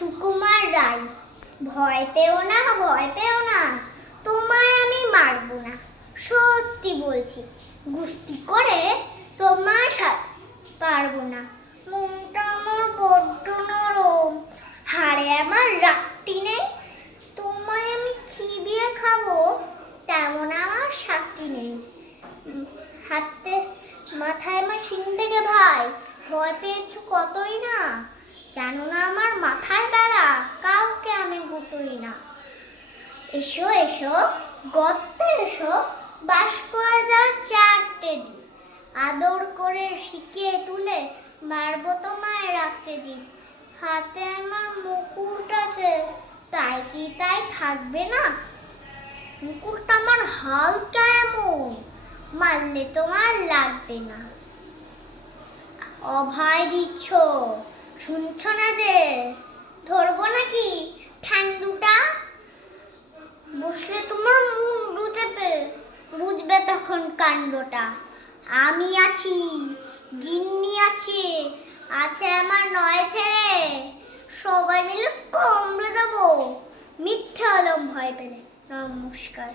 সুকুমার রায়। ভয় পেও না, ভয় পেও না, তোমায় আমি মারবো না। সত্যি বলছি, গুস্তি করে তোমার সাথে পারবো না। মনটা আমার বড্ড নরম, হাড়ে আমার রাখটি নেই। তোমায় আমি চিবিয়ে খাবো, তেমন আমার শক্তি নেই। হাতে মাথায় আমার শিং থেকে ভাই, ভয় পেয়েছো কতই না। জানো না আমার মাথার বেড়া, কাউকে আমি গুটোই না। এসো এসো, গর্তে এসো, বাস করে যাও 4টে দিন। আদর করে শিখিয়ে তুলে মারবো তোমায় রাত্রে দিন। হাতে আমার মুকুট আছে, তাই কি তাই থাকবে না? মুকুটটা আমার হালকা এমন, মারলে তোমার লাগবে না। অভয় দিচ্ছ, শুনছ না যে? ধরবো নাকি ঠ্যাং দুটা? বসলে তোমার মুন্ডু চেপে, বুঝবে তখন কাণ্ডটা। আমি আছি, গিন্নি আছে, আছে আমার 9 ছেলে। সবাই মিলে কামড়ে দেবো, মিথ্যে হলাম ভয় পেলে। নমস্কার।